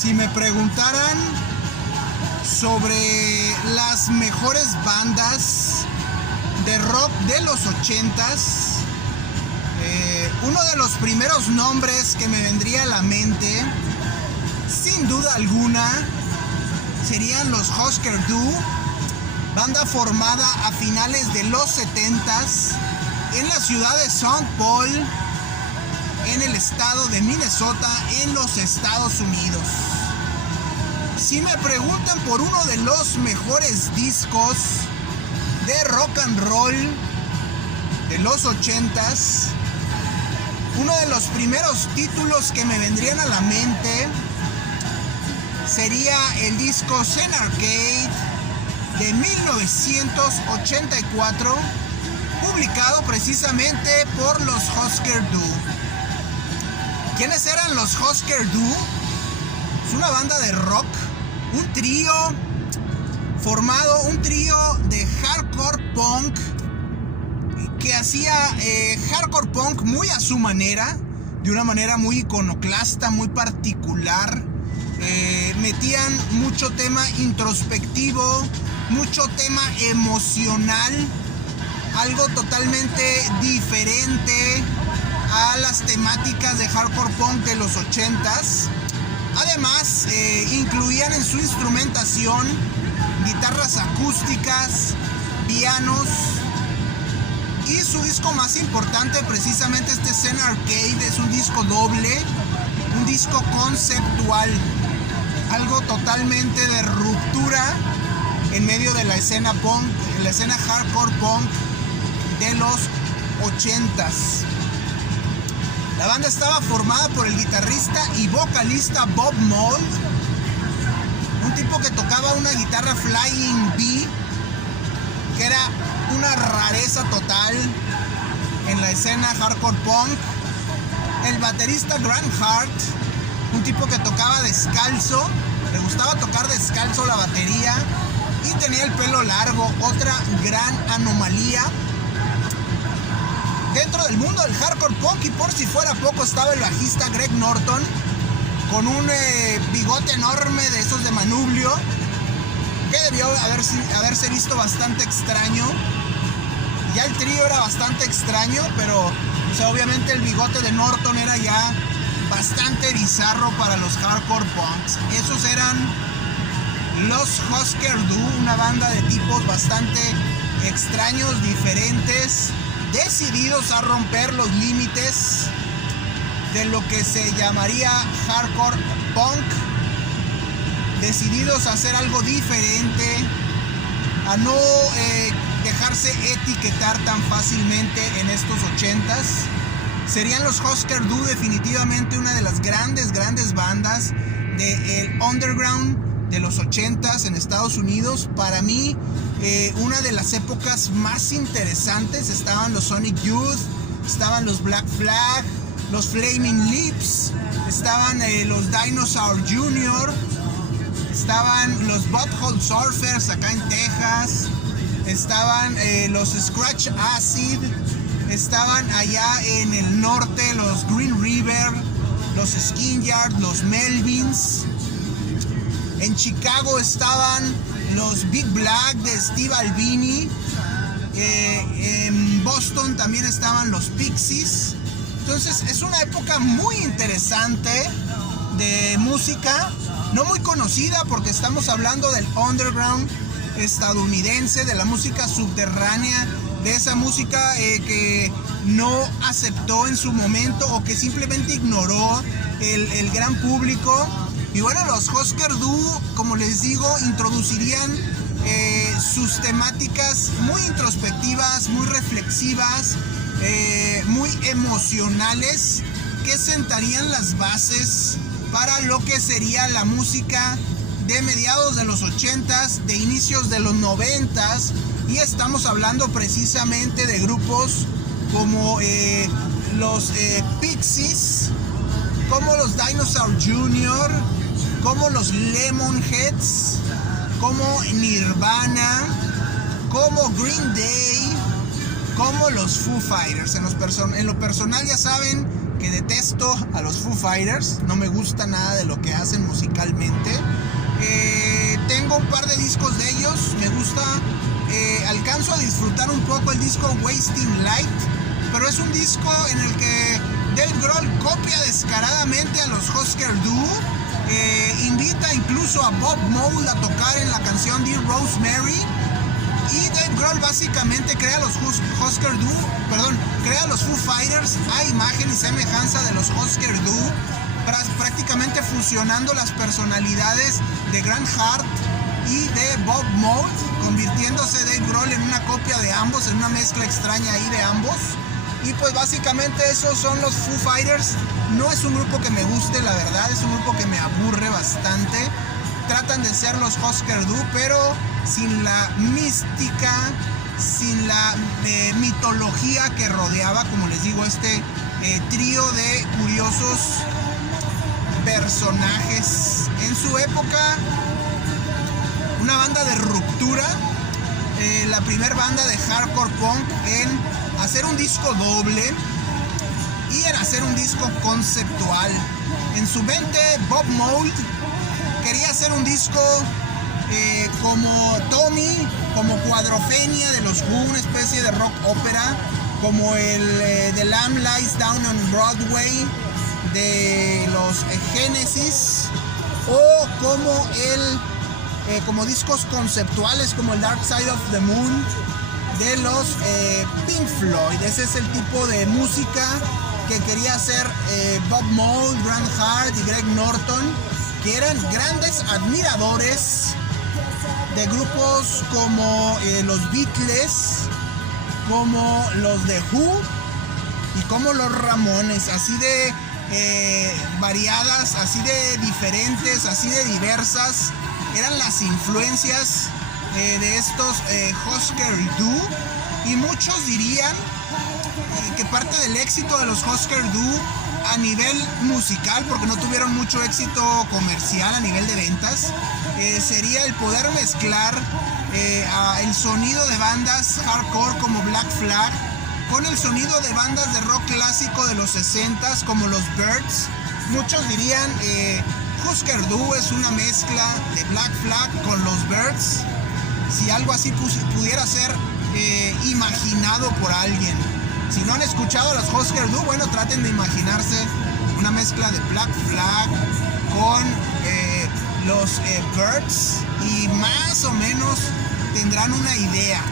Si me preguntaran sobre las mejores bandas de rock de los 80s, uno de los primeros nombres que me vendría a la mente, sin duda alguna, serían los Husker Du, banda formada a finales de los 70s en la ciudad de St. Paul, en el estado de Minnesota, en los Estados Unidos. Si me preguntan por uno de los mejores discos de rock and roll de los 80s, uno de los primeros títulos que me vendrían a la mente sería el disco Zen Arcade de 1984, publicado precisamente por los Husker Du. ¿Quiénes eran los Husker Du? Es una banda de rock, un trío de hardcore punk que hacía hardcore punk muy a su manera, de una manera muy iconoclasta, muy particular. Metían mucho tema introspectivo, mucho tema emocional, algo totalmente diferente a las temáticas de hardcore punk de los 80s. Además, incluían en su instrumentación guitarras acústicas, pianos, y su disco más importante, precisamente este Zen Arcade, es un disco doble, un disco conceptual, algo totalmente de ruptura en medio de la escena punk, la escena hardcore punk de los 80s. La banda estaba formada por el guitarrista y vocalista Bob Mould, un tipo que tocaba una guitarra Flying V, que era una rareza total en la escena hardcore punk. El baterista Grant Hart, un tipo que tocaba descalzo, le gustaba tocar descalzo la batería y tenía el pelo largo, otra gran anomalía dentro del mundo del hardcore punk. Y por si fuera poco, estaba el bajista Greg Norton, con un bigote enorme de esos de manubrio, que debió haberse visto bastante extraño. Ya el trío era bastante extraño, pero o sea, obviamente el bigote de Norton era ya bastante bizarro para los hardcore punks. Esos eran los Husker Du, una banda de tipos bastante extraños, diferentes, decididos a romper los límites de lo que se llamaría hardcore punk, decididos a hacer algo diferente, a no dejarse etiquetar tan fácilmente en estos 80s. Serían los Husker Du definitivamente una de las grandes bandas del underground de los 80s en Estados Unidos. Para mí, una de las épocas más interesantes. Estaban los Sonic Youth, estaban los Black Flag, los Flaming Lips, estaban los Dinosaur Jr., estaban los Butthole Surfers acá en Texas, estaban los Scratch Acid, estaban allá en el norte los Green River, los Skin Yard, los Melvins. En Chicago estaban los Big Black de Steve Albini. En Boston también estaban los Pixies. Entonces es una época muy interesante de música, no muy conocida porque estamos hablando del underground estadounidense, de la música subterránea, de esa música que no aceptó en su momento o que simplemente ignoró el gran público. Y bueno, los Husker Du, como les digo, introducirían sus temáticas muy introspectivas, muy reflexivas, muy emocionales, que sentarían las bases para lo que sería la música de mediados de los 80s, de inicios de los 90s, y estamos hablando precisamente de grupos como los Pixies, como los Dinosaur Jr., como los Lemonheads, como Nirvana, como Green Day, como los Foo Fighters. En lo personal ya saben que detesto a los Foo Fighters, no me gusta nada de lo que hacen musicalmente. musicalmente. Tengo un par de discos de ellos, me gusta, alcanzo a disfrutar un poco el disco Wasting Light, pero es un disco en el que Dave Grohl copia descaradamente a los Husker Du, invita incluso a Bob Mould a tocar en la canción Dear Rosemary, y Dave Grohl básicamente crea los Foo Fighters a imagen y semejanza de los Husker Du, prácticamente fusionando las personalidades de Grant Hart y de Bob Mould, convirtiéndose Dave Grohl en una copia de ambos, en una mezcla extraña ahí de ambos. Y pues básicamente esos son los Foo Fighters. No es un grupo que me guste, la verdad, es un grupo que me aburre bastante. Tratan de ser los Husker Du, pero sin la mística, sin la mitología que rodeaba, como les digo, este trío de curiosos personajes. En su época, una banda de ruptura, la primera banda de hardcore punk en hacer un disco doble y en hacer un disco conceptual. En su mente, Bob Mould quería hacer un disco como Tommy, como Cuadrofenia de los Who, una especie de rock ópera, como el The Lamb Lies Down on Broadway de los Genesis, o como discos conceptuales como el Dark Side of the Moon de los Pink Floyd. Ese es el tipo de música que quería hacer Bob Mould, Grant Hart y Greg Norton, que eran grandes admiradores de grupos como los Beatles, como los The Who y como los Ramones, así de variadas, así de diferentes, así de diversas eran las influencias de estos Husker Du, y muchos dirían que parte del éxito de los Husker Du a nivel musical, porque no tuvieron mucho éxito comercial a nivel de ventas, sería el poder mezclar el sonido de bandas hardcore como Black Flag con el sonido de bandas de rock clásico de los 60s como los Byrds. Muchos dirían Husker Du es una mezcla de Black Flag con los Byrds, si algo así pudiera ser imaginado por alguien. Si no han escuchado a los Husker Du, bueno, traten de imaginarse una mezcla de Black Flag con los Byrds y más o menos tendrán una idea.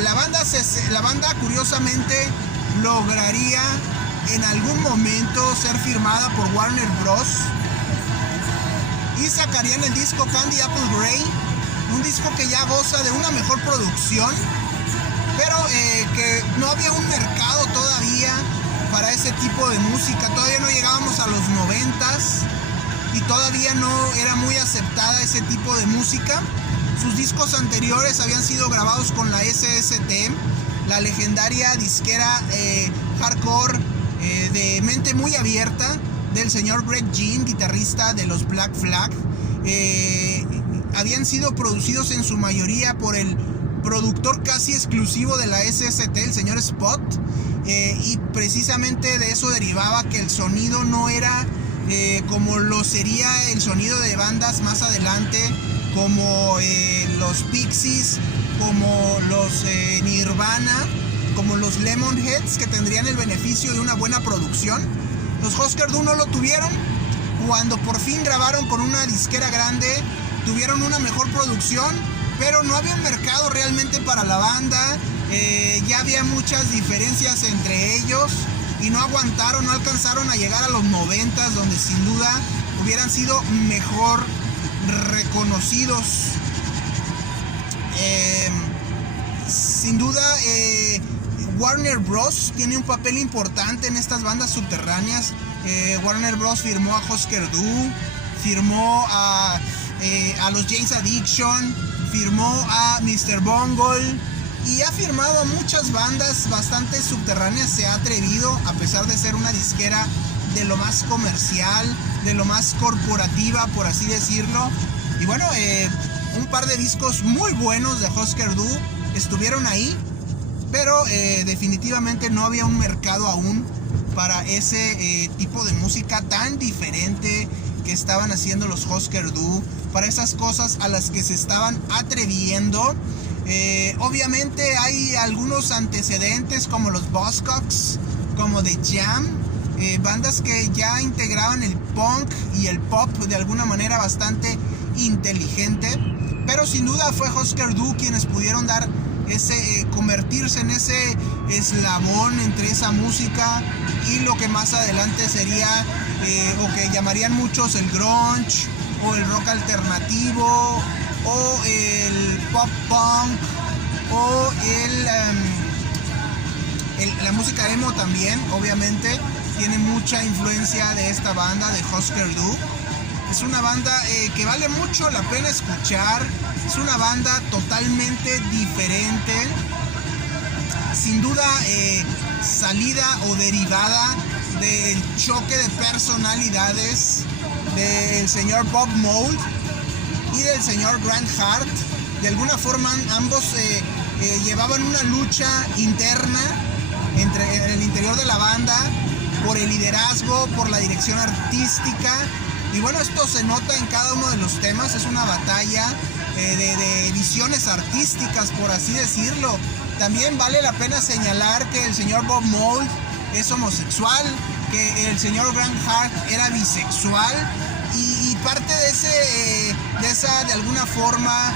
La banda curiosamente lograría en algún momento ser firmada por Warner Bros. Y sacarían el disco Candy Apple Grey, un disco que ya goza de una mejor producción, pero que no había un mercado todavía para ese tipo de música. Todavía no llegábamos a los 90s y todavía no era muy aceptada ese tipo de música. Sus discos anteriores habían sido grabados con la SST, la legendaria disquera hardcore de mente muy abierta del señor Greg Ginn, guitarrista de los Black Flag. Habían sido producidos en su mayoría por el productor casi exclusivo de la SST, el señor Spot, y precisamente de eso derivaba que el sonido no era como lo sería el sonido de bandas más adelante, como los Pixies, como los Nirvana, como los Lemonheads, que tendrían el beneficio de una buena producción. Los Husker Du no lo tuvieron. Cuando por fin grabaron con una disquera grande, tuvieron una mejor producción, pero no había un mercado realmente para la banda. Ya había muchas diferencias entre ellos y no aguantaron, no alcanzaron a llegar a los 90s, donde sin duda hubieran sido mejor reconocidos. Sin duda Warner Bros. Tiene un papel importante en estas bandas subterráneas. Warner Bros. Firmó a Husker Du, firmó a los Jane's Addiction, firmó a Mr. Bungle y ha firmado a muchas bandas bastante subterráneas. Se ha atrevido, a pesar de ser una disquera de lo más comercial, de lo más corporativa, por así decirlo. Y bueno, un par de discos muy buenos de Husker Du estuvieron ahí, pero definitivamente no había un mercado aún para ese tipo de música tan diferente que estaban haciendo los Husker Du, para esas cosas a las que se estaban atreviendo. Obviamente hay algunos antecedentes como los Buzzcocks, como The Jam, bandas que ya integraban el punk y el pop de alguna manera bastante inteligente, pero sin duda fue Husker Du quienes pudieron dar convertirse en ese eslabón entre esa música y lo que más adelante sería o que llamarían muchos el grunge o el rock alternativo o el pop punk o la música emo también. Obviamente tiene mucha influencia de esta banda de Husker Du. Es una banda que vale mucho la pena escuchar. Es una banda totalmente diferente, sin duda salida o derivada del choque de personalidades del señor Bob Mould y del señor Grant Hart. De alguna forma ambos llevaban una lucha interna en el interior de la banda por el liderazgo, por la dirección artística. Y bueno, esto se nota en cada uno de los temas. Es una batalla de visiones artísticas, por así decirlo. También vale la pena señalar que el señor Bob Mould es homosexual, que el señor Grant Hart era bisexual, y parte de esa de alguna forma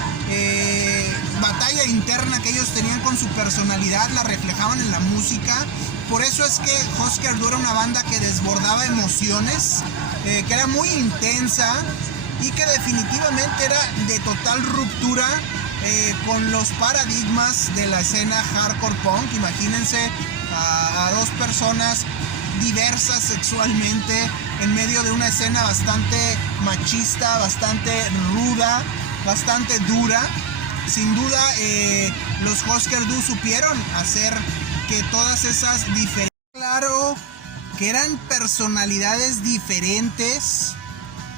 batalla interna que ellos tenían con su personalidad la reflejaban en la música. Por eso es que Husker Du era una banda que desbordaba emociones, que era muy intensa y que definitivamente era de total ruptura con los paradigmas de la escena hardcore punk. Imagínense a dos personas diversas sexualmente en medio de una escena bastante machista, bastante ruda, bastante dura. Sin duda los Husker Du supieron hacer que todas esas diferencias, claro, que eran personalidades diferentes,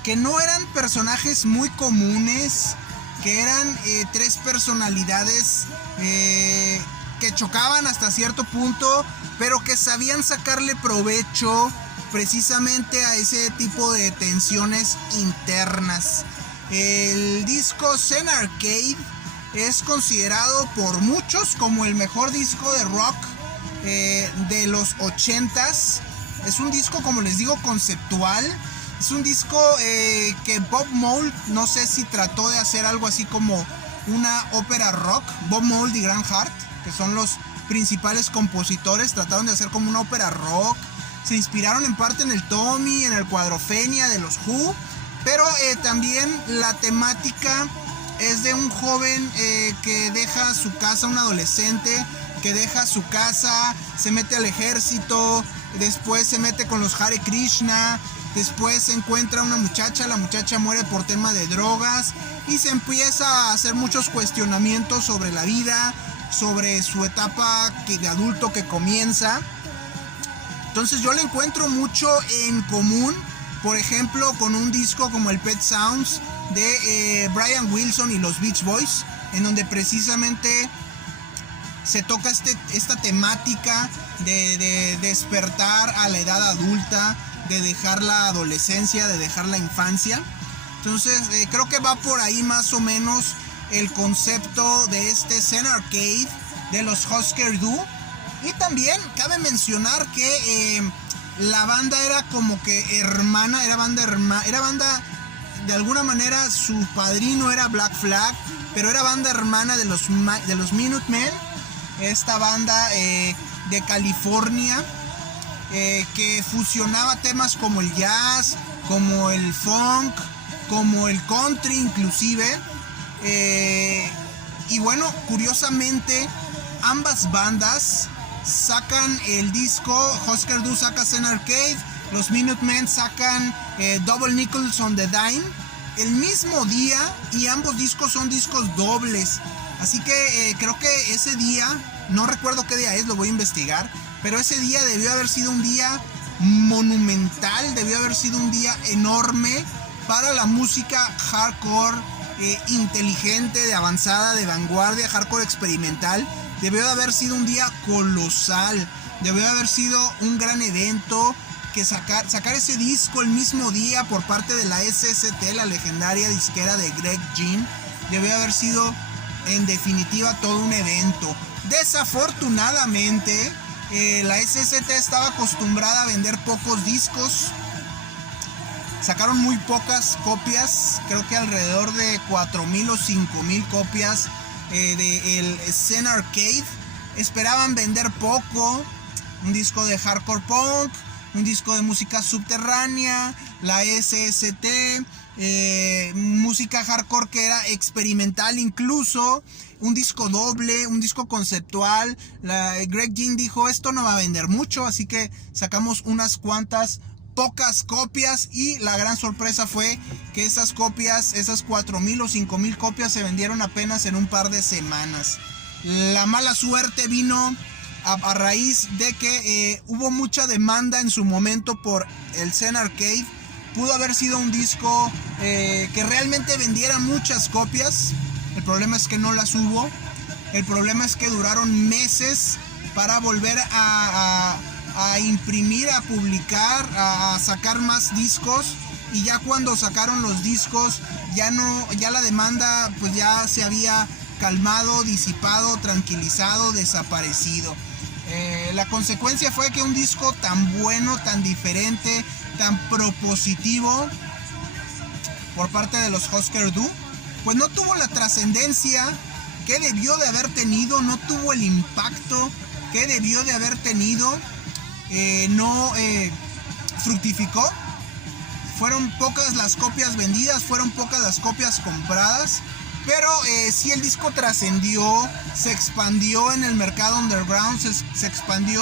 que no eran personajes muy comunes, que eran tres personalidades que chocaban hasta cierto punto, pero que sabían sacarle provecho precisamente a ese tipo de tensiones internas. El disco Zen Arcade es considerado por muchos como el mejor disco de rock de los 80s. Es un disco, como les digo, conceptual. Es un disco que Bob Mould, no sé si trató de hacer algo así como una ópera rock. Bob Mould y Grant Hart, que son los principales compositores, trataron de hacer como una ópera rock. Se inspiraron en parte en el Tommy, en el Quadrophenia de los Who, pero también la temática es de un joven que deja su casa, un adolescente que deja su casa, se mete al ejército, después se mete con los Hare Krishna, después se encuentra una muchacha, la muchacha muere por tema de drogas y se empieza a hacer muchos cuestionamientos sobre la vida, sobre su etapa de adulto que comienza. Entonces yo le encuentro mucho en común, por ejemplo, con un disco como el Pet Sounds de Brian Wilson y los Beach Boys, en donde precisamente se toca esta temática de despertar a la edad adulta, de dejar la adolescencia, de dejar la infancia. Entonces creo que va por ahí más o menos el concepto de este Zen Arcade de los Husker Du. Y también cabe mencionar que la banda era como que hermana, era banda de alguna manera, su padrino era Black Flag, pero era banda hermana de los Minutemen, esta banda de California que fusionaba temas como el jazz, como el funk, como el country inclusive. Y bueno, curiosamente ambas bandas sacan el disco. Husker Du saca Zen Arcade, los Minutemen sacan Double Nickels on the Dime el mismo día, y ambos discos son discos dobles. Así que creo que ese día, no recuerdo qué día es, lo voy a investigar, pero ese día debió haber sido un día monumental, debió haber sido un día enorme para la música hardcore inteligente, de avanzada, de vanguardia, hardcore experimental. Debió de haber sido un día colosal, debió de haber sido un gran evento que sacar ese disco el mismo día por parte de la SST, la legendaria disquera de Greg Ginn, debió haber sido en definitiva todo un evento. Desafortunadamente, la SST estaba acostumbrada a vender pocos discos. Sacaron muy pocas copias, creo que alrededor de 4,000 o 5,000 copias de el Zen Arcade. Esperaban vender poco, un disco de hardcore punk, un disco de música subterránea, la SST, música hardcore que era experimental incluso, un disco doble, un disco conceptual. Greg Ginn dijo, esto no va a vender mucho, así que sacamos unas cuantas pocas copias, y la gran sorpresa fue que esas copias, esas 4,000 o 5,000 copias se vendieron apenas en un par de semanas. La mala suerte vino a raíz de que hubo mucha demanda en su momento por el Zen Arcade. Pudo haber sido un disco que realmente vendiera muchas copias. El problema es que no las hubo. El problema es que duraron meses para volver a imprimir, a publicar, a sacar más discos, y ya cuando sacaron los discos ya la demanda pues ya se había calmado, disipado, tranquilizado, desaparecido. La consecuencia fue que un disco tan bueno, tan diferente, tan propositivo por parte de los Husker Du, pues no tuvo la trascendencia que debió de haber tenido, no tuvo el impacto que debió de haber tenido. No fructificó. Fueron pocas las copias vendidas, fueron pocas las copias compradas, pero sí el disco trascendió, se expandió en el mercado underground, se expandió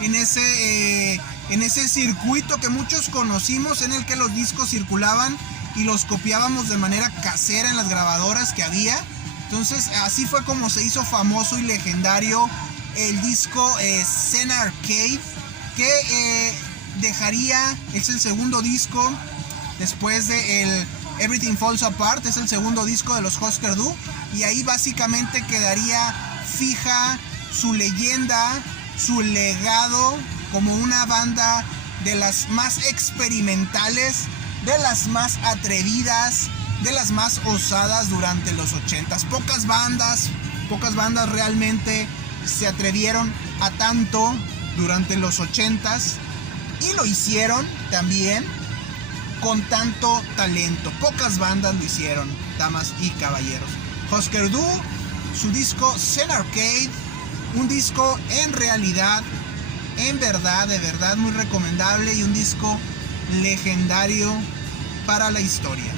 en ese circuito que muchos conocimos, en el que los discos circulaban y los copiábamos de manera casera en las grabadoras que había. Entonces así fue como se hizo famoso y legendario el disco Zen Arcade, que es el segundo disco después de el Everything Falls Apart. Es el segundo disco de los Husker Du, y ahí básicamente quedaría fija su leyenda, su legado como una banda de las más experimentales, de las más atrevidas, de las más osadas durante los 80s. Pocas bandas realmente se atrevieron a tanto durante los 80s, y lo hicieron también con tanto talento. Pocas bandas lo hicieron, damas y caballeros. Husker Du, su disco Zen Arcade, un disco en realidad, en verdad, de verdad muy recomendable, y un disco legendario para la historia.